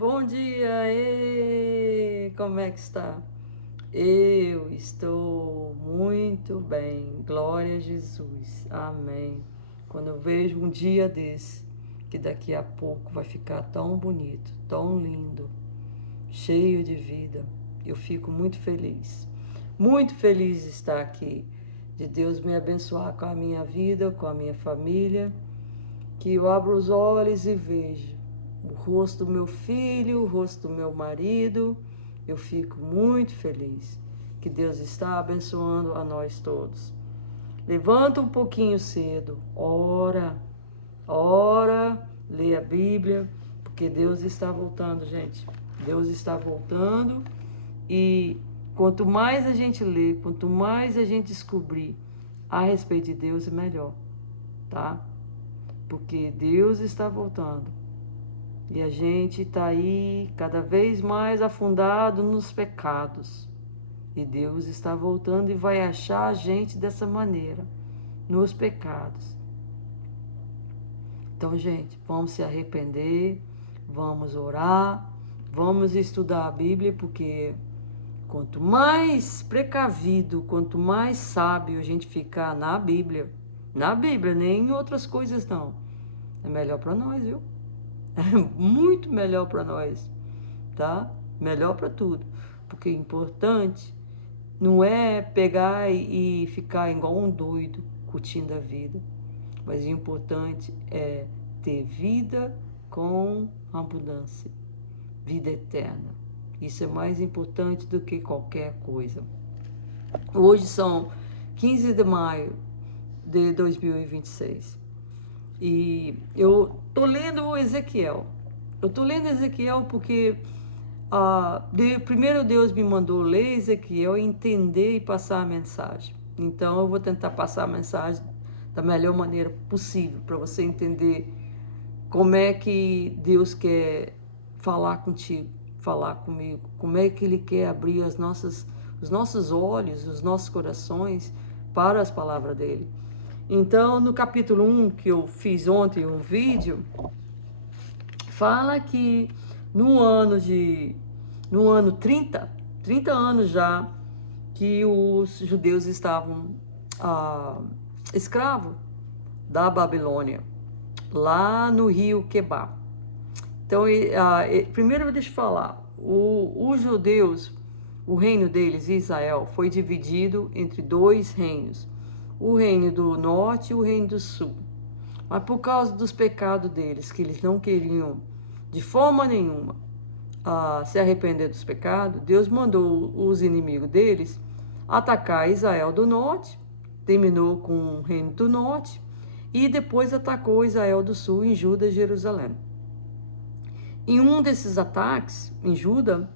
Bom dia, como é que está? Eu estou muito bem, glória a Jesus, amém. Quando eu vejo um dia desse, que daqui a pouco vai ficar tão bonito, tão lindo, cheio de vida, eu fico muito feliz de estar aqui, de Deus me abençoar com a minha vida, com a minha família, que eu abro os olhos e vejo o rosto do meu filho, o rosto do meu marido, eu fico muito feliz que Deus está abençoando a nós todos. Levanta um pouquinho cedo, ora, lê a Bíblia, porque Deus está voltando, gente. Deus está voltando e quanto mais a gente lê, quanto mais a gente descobrir a respeito de Deus, é melhor, tá? Porque Deus está voltando. E a gente está aí cada vez mais afundado nos pecados. E Deus está voltando e vai achar a gente dessa maneira, nos pecados. Então, gente, vamos se arrepender, vamos orar, vamos estudar a Bíblia, porque quanto mais precavido, quanto mais sábio a gente ficar na Bíblia, nem em outras coisas não, é melhor para nós, viu? É muito melhor para nós, tá? Melhor para tudo. Porque o importante não é pegar e ficar igual um doido curtindo a vida, mas o importante é ter vida com abundância, vida eterna. Isso é mais importante do que qualquer coisa. Hoje são 15 de maio de 2026. E eu tô lendo o Ezequiel. Eu tô lendo Ezequiel porque primeiro Deus me mandou ler Ezequiel, entender e passar a mensagem. Então eu vou tentar passar a mensagem da melhor maneira possível para você entender como é que Deus quer falar contigo, falar comigo, como é que Ele quer abrir os nossos olhos, os nossos corações para as palavras dele. Então, no capítulo 1, que eu fiz ontem um vídeo, fala que no ano 30 anos já, que os judeus estavam escravos da Babilônia, lá no rio Quebar. Então, primeiro deixa eu falar, os judeus, o reino deles, Israel, foi dividido entre dois reinos, o reino do norte e o reino do sul. Mas por causa dos pecados deles, que eles não queriam de forma nenhuma se arrepender dos pecados, Deus mandou os inimigos deles atacar Israel do norte, terminou com o reino do norte, e depois atacou Israel do sul, em Judá e Jerusalém. Em um desses ataques, em Judá,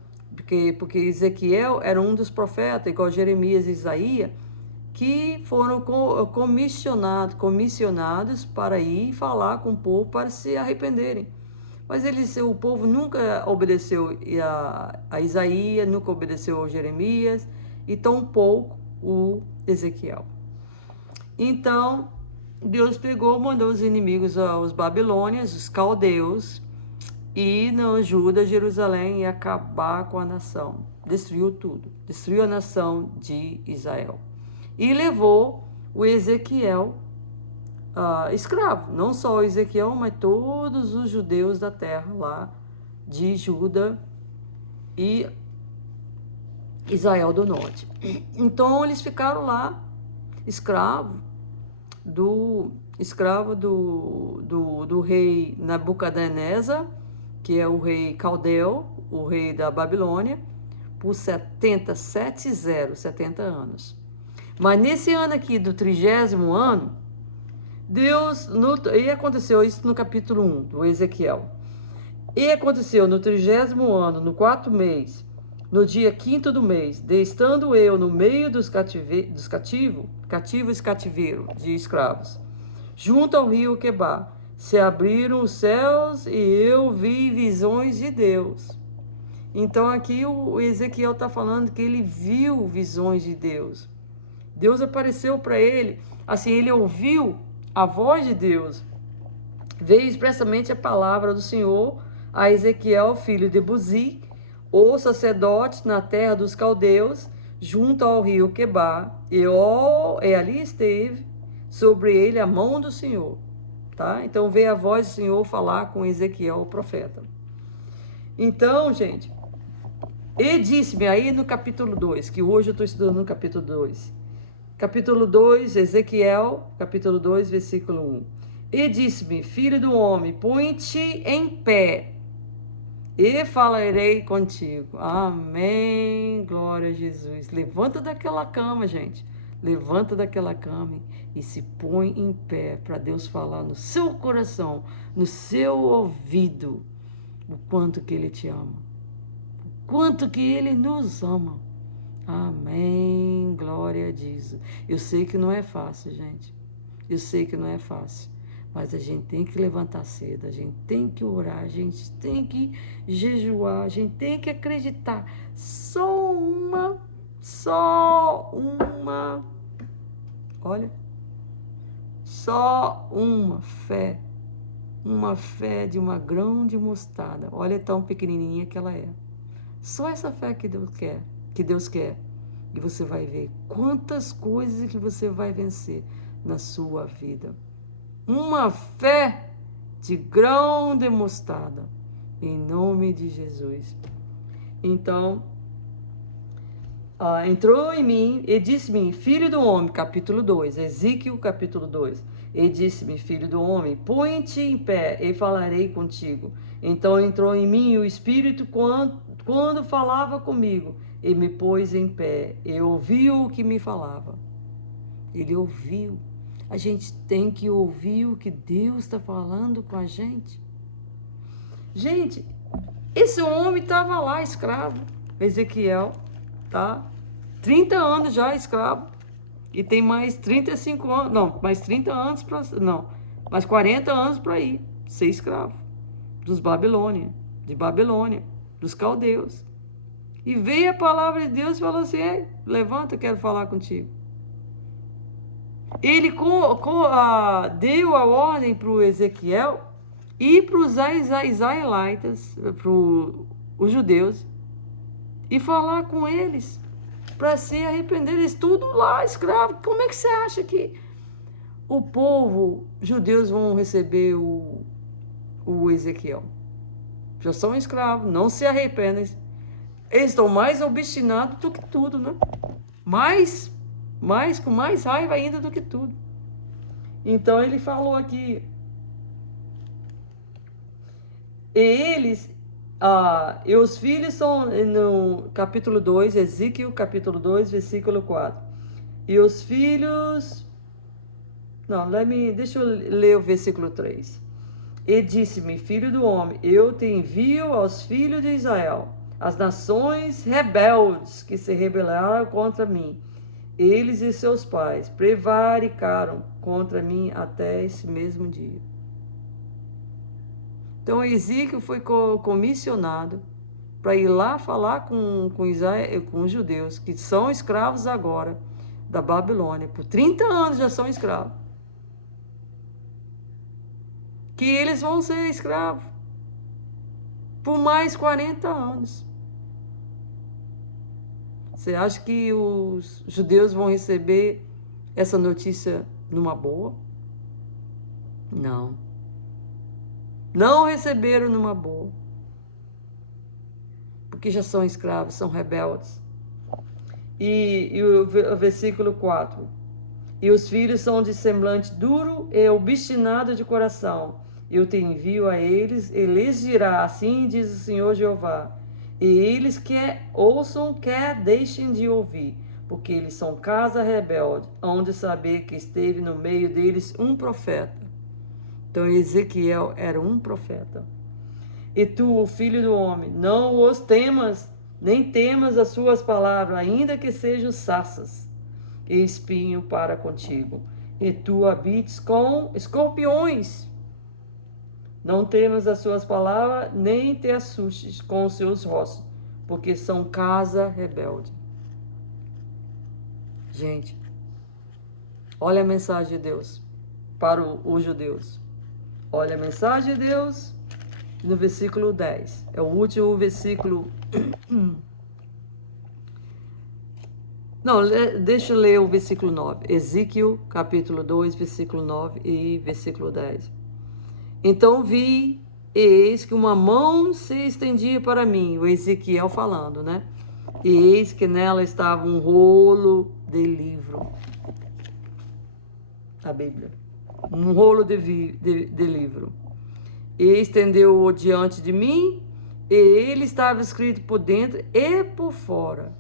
porque Ezequiel era um dos profetas, igual Jeremias e Isaías, que foram comissionados para ir falar com o povo para se arrependerem. Mas o povo nunca obedeceu a Isaías, nunca obedeceu a Jeremias, e tampouco o Ezequiel. Então, Deus mandou os inimigos, os babilônios, os caldeus, ir na Judá, Jerusalém, e acabar com a nação. Destruiu tudo. Destruiu a nação de Israel. E levou o Ezequiel escravo. Não só o Ezequiel, mas todos os judeus da terra lá de Judá e Israel do norte. Então eles ficaram lá escravo do rei Nabucodonosor, que é o rei caldeu, o rei da Babilônia, por 70 anos. Mas nesse ano aqui, do 30º ano, e aconteceu isso no capítulo 1 do Ezequiel. E aconteceu no 30º ano, no 4º mês, no dia 5º do mês, estando eu no meio dos cativos cativeiro de escravos, junto ao rio Quebar, se abriram os céus e eu vi visões de Deus. Então aqui o Ezequiel está falando que ele viu visões de Deus. Deus apareceu para ele, assim, ele ouviu a voz de Deus, veio expressamente a palavra do Senhor a Ezequiel, filho de Buzi, o sacerdote na terra dos caldeus, junto ao rio Quebar, e ali esteve sobre ele a mão do Senhor. Tá? Então veio a voz do Senhor falar com Ezequiel, o profeta. Então, gente, e disse-me aí no capítulo 2, que hoje eu estou estudando no capítulo 2. Capítulo 2, Ezequiel, capítulo 2, versículo 1. E disse-me, filho do homem, põe-te em pé e falarei contigo. Amém, glória a Jesus. Levanta daquela cama, gente. Levanta daquela cama e se põe em pé para Deus falar no seu coração, no seu ouvido, o quanto que Ele te ama, o quanto que Ele nos ama. Amém, glória a Jesus. Eu sei que não é fácil, gente. Eu sei que não é fácil. Mas a gente tem que levantar cedo, a gente tem que orar, a gente tem que jejuar, a gente tem que acreditar. Olha, só uma fé de uma grão de mostarda. Olha tão pequenininha que ela é. Só essa fé que Deus quer. E você vai ver quantas coisas que você vai vencer na sua vida. Uma fé de grão de mostarda, em nome de Jesus. Então, entrou em mim e disse-me, filho do homem, capítulo 2, Ezequiel, capítulo 2, e disse-me, filho do homem, põe-te em pé e falarei contigo. Então entrou em mim o Espírito quando falava comigo, e me pôs em pé, e ouviu o que me falava. Ele ouviu. A gente tem que ouvir o que Deus está falando com a gente. Gente, esse homem estava lá escravo, Ezequiel, tá? 30 anos já escravo. E tem mais 35 anos, não, mais 30 anos para, não, mais 40 anos para ir ser escravo de Babilônia, dos caldeus. E veio a palavra de Deus e falou assim: ei, levanta, eu quero falar contigo. Ele deu a ordem para o Ezequiel e para os israelitas, para os judeus, e falar com eles para se arrepender. Eles tudo lá, escravo. Como é que você acha que o povo judeus vão receber o Ezequiel? Já são escravos, não se arrependem. Eles estão mais obstinados do que tudo, né? Com mais raiva ainda do que tudo. Então ele falou aqui, e os filhos são no capítulo 2, Ezequiel capítulo 2, versículo 4. E os filhos, deixa eu ler o versículo 3. E disse-me, filho do homem, eu te envio aos filhos de Israel, as nações rebeldes que se rebelaram contra mim. Eles e seus pais prevaricaram contra mim até esse mesmo dia. Então Ezequiel foi comissionado para ir lá falar com os judeus, que são escravos agora da Babilônia. Por 30 anos já são escravos. Que eles vão ser escravos por mais 40 anos. Você acha que os judeus vão receber essa notícia numa boa? Não. Não receberam numa boa. Porque já são escravos, são rebeldes. E o versículo 4. E os filhos são de semblante duro e obstinado de coração. Eu te envio a eles, e lhes dirá, assim diz o Senhor Jeová. E eles quer ouçam, quer deixem de ouvir, porque eles são casa rebelde, onde saber que esteve no meio deles um profeta. Então Ezequiel era um profeta. E tu, filho do homem, não os temas, nem temas as suas palavras, ainda que sejam sarças e espinho para contigo. E tu habites com escorpiões. Não temas as suas palavras, nem te assustes com os seus rostos, porque são casa rebelde. Gente, olha a mensagem de Deus para os judeus. Olha a mensagem de Deus no versículo 10. É o último versículo. Não, deixa eu ler o versículo 9. Ezequiel, capítulo 2, versículo 9 e versículo 10. Então vi, e eis que uma mão se estendia para mim, o Ezequiel falando, né? E eis que nela estava um rolo de livro. A Bíblia. Um rolo de livro. E estendeu-o diante de mim, e ele estava escrito por dentro e por fora.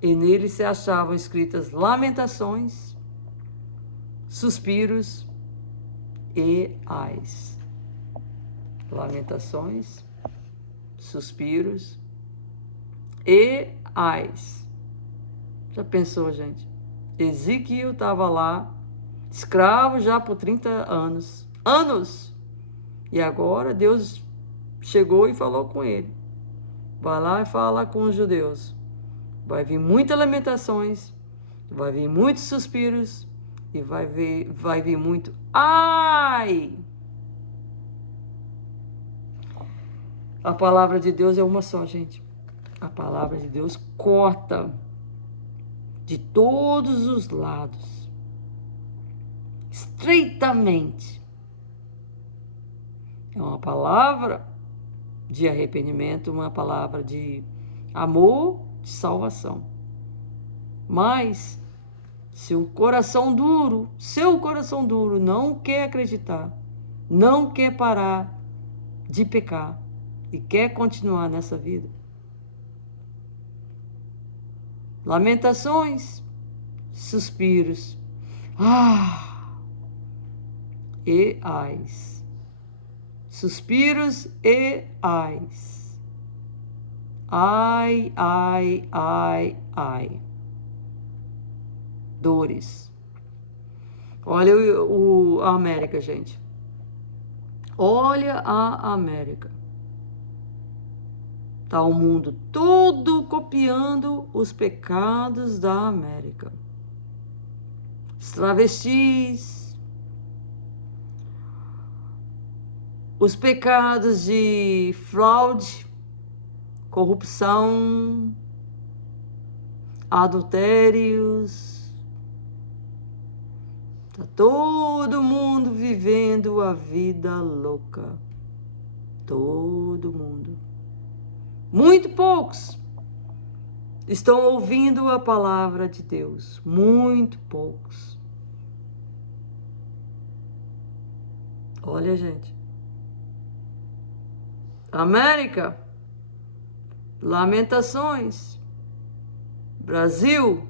E nele se achavam escritas lamentações, suspiros e ais. Lamentações, suspiros e ais. Já pensou, gente? Ezequiel estava lá, escravo já por 30 anos. E agora Deus chegou e falou com ele. Vai lá e fala com os judeus. Vai vir muitas lamentações, vai vir muitos suspiros e vai vir muito ai. A palavra de Deus é uma só, gente. A palavra de Deus corta de todos os lados, estreitamente. É uma palavra de arrependimento, uma palavra de amor, de salvação. Mas se o coração duro, seu coração duro não quer acreditar, não quer parar de pecar e quer continuar nessa vida, lamentações, suspiros, e ais. Suspiros e ais. Ai, ai, ai, ai. Dores. Olha a América, gente. Olha a América. Está o mundo todo copiando os pecados da América. Os travestis, os pecados de fraude, corrupção, adultérios. Está todo mundo vivendo a vida louca. Todo mundo. Muito poucos estão ouvindo a palavra de Deus. Muito poucos. Olha, gente. América, lamentações. Brasil,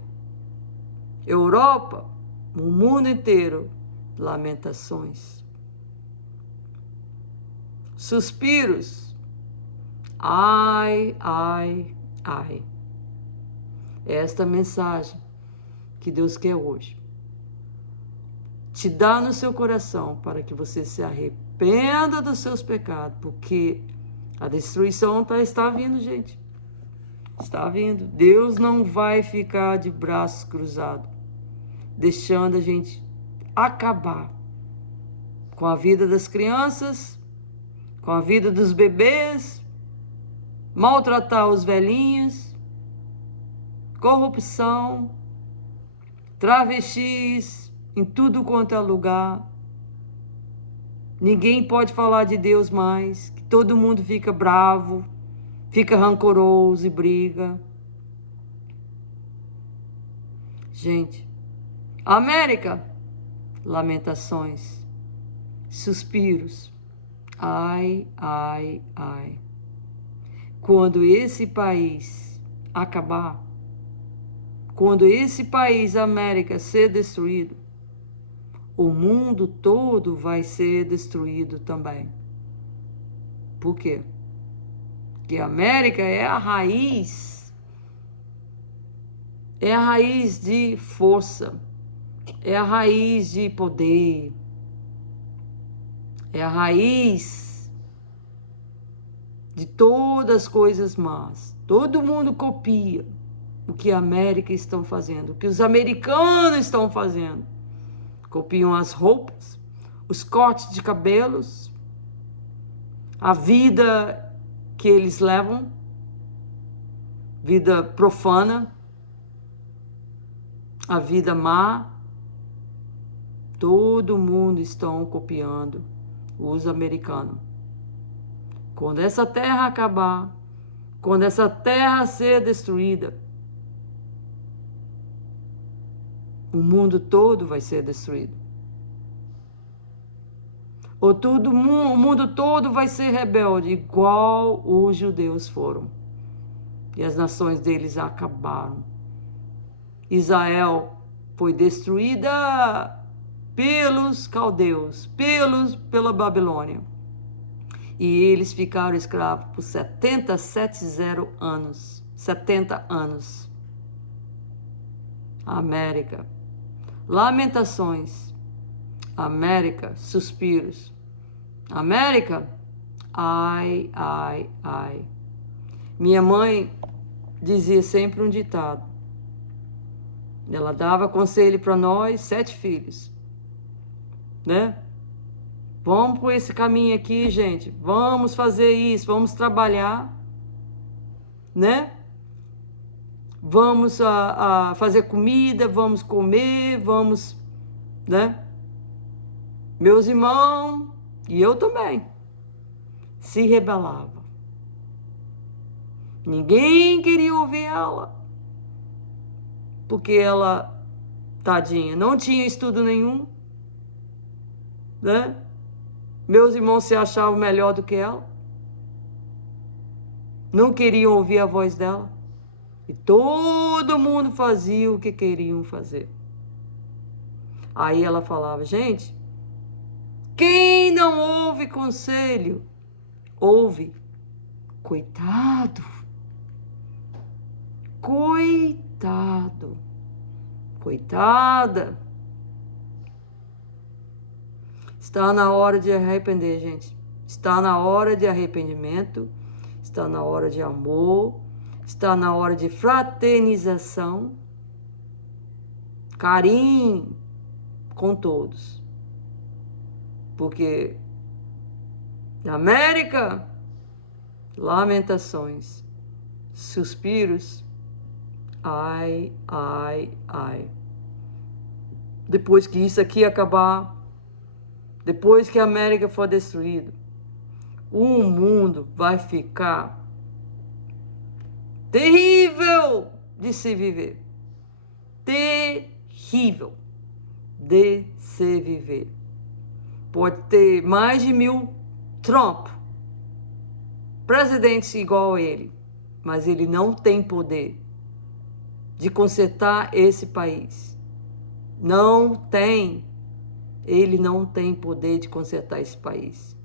Europa, o mundo inteiro, lamentações. Suspiros. Ai, ai, ai. É esta mensagem que Deus quer hoje te dar no seu coração para que você se arrependa dos seus pecados, porque a destruição está vindo, gente. Está vindo. Deus não vai ficar de braços cruzados, deixando a gente acabar com a vida das crianças, com a vida dos bebês, maltratar os velhinhos, corrupção, travestis em tudo quanto é lugar. Ninguém pode falar de Deus mais, que todo mundo fica bravo, fica rancoroso e briga. Gente, América, lamentações, suspiros, ai, ai, ai. Quando esse país acabar, quando esse país, América, ser destruído, o mundo todo vai ser destruído também. Por quê? Porque a América é a raiz de força, é a raiz de poder, é a raiz de todas as coisas más. Todo mundo copia o que a América estão fazendo, o que os americanos estão fazendo. Copiam as roupas, os cortes de cabelos, a vida que eles levam, vida profana, a vida má, todo mundo estão copiando os americanos. Quando essa terra acabar, quando essa terra ser destruída, o mundo todo vai ser destruído. O mundo todo vai ser rebelde, igual os judeus foram. E as nações deles acabaram. Israel foi destruída pelos caldeus, pela Babilônia. E eles ficaram escravos por 70 anos. 70 anos. América. Lamentações. América, suspiros. América, ai, ai, ai. Minha mãe dizia sempre um ditado. Ela dava conselho para nós, 7 filhos, né? Vamos por esse caminho aqui, gente. Vamos fazer isso, vamos trabalhar, né? Vamos a fazer comida, vamos comer, vamos, né? Meus irmãos, e eu também, se rebelava. Ninguém queria ouvir ela, porque ela, tadinha, não tinha estudo nenhum, né? Meus irmãos se achavam melhor do que ela, não queriam ouvir a voz dela, e todo mundo fazia o que queriam fazer. Aí ela falava, gente, quem não ouve conselho, ouve, coitado, coitado, coitada. Está na hora de arrepender, gente. Está na hora de arrependimento, está na hora de amor, está na hora de fraternização, carinho com todos. Porque na América, lamentações, suspiros, ai, ai, ai. Depois que isso aqui acabar, depois que a América for destruída, o mundo vai ficar terrível de se viver. Terrível de se viver. Pode ter mais de 1000 Trump, presidentes igual a ele, mas ele não tem poder de consertar esse país. Não tem. Ele não tem poder de consertar esse país.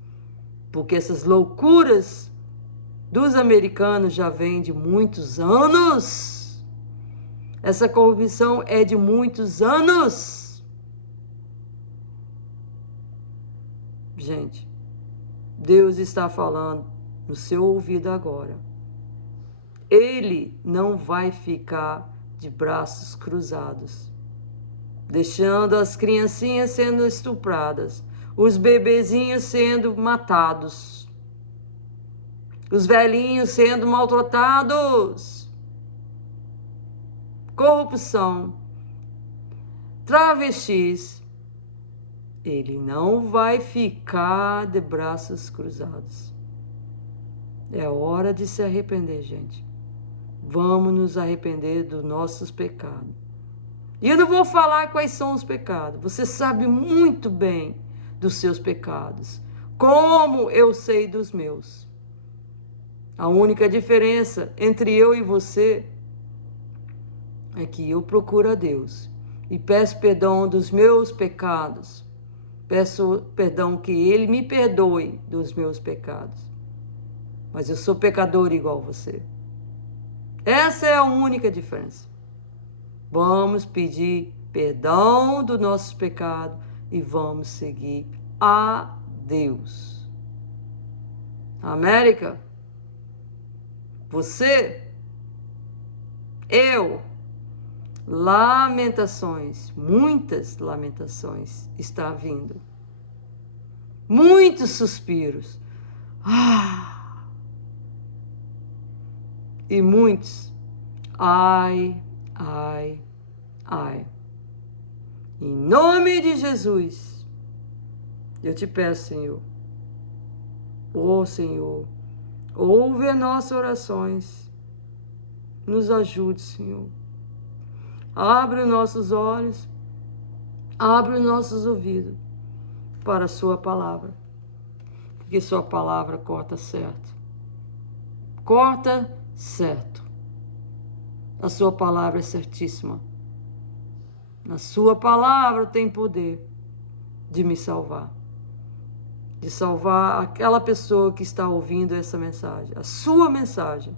Porque essas loucuras dos americanos já vêm de muitos anos. Essa corrupção é de muitos anos. Gente, Deus está falando no seu ouvido agora. Ele não vai ficar de braços cruzados, deixando as criancinhas sendo estupradas, os bebezinhos sendo matados, os velhinhos sendo maltratados, corrupção, travestis. Ele não vai ficar de braços cruzados. É hora de se arrepender, gente. Vamos nos arrepender dos nossos pecados. E eu não vou falar quais são os pecados. Você sabe muito bem dos seus pecados, como eu sei dos meus. A única diferença entre eu e você é que eu procuro a Deus e peço perdão dos meus pecados. Peço perdão que Ele me perdoe dos meus pecados. Mas eu sou pecador igual você. Essa é a única diferença. Vamos pedir perdão dos nossos pecados e vamos seguir a Deus. América, você, eu, lamentações, muitas lamentações está vindo. Muitos suspiros. E muitos, ai, ai, ai. Em nome de Jesus, eu te peço, Senhor, Senhor, ouve as nossas orações, nos ajude, Senhor. Abre os nossos olhos, abre os nossos ouvidos para a sua palavra, porque sua palavra corta certo. Corta certo. A sua palavra é certíssima. Na sua palavra tem poder de me salvar. De salvar aquela pessoa que está ouvindo essa mensagem. A sua mensagem.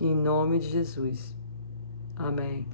Em nome de Jesus. Amém.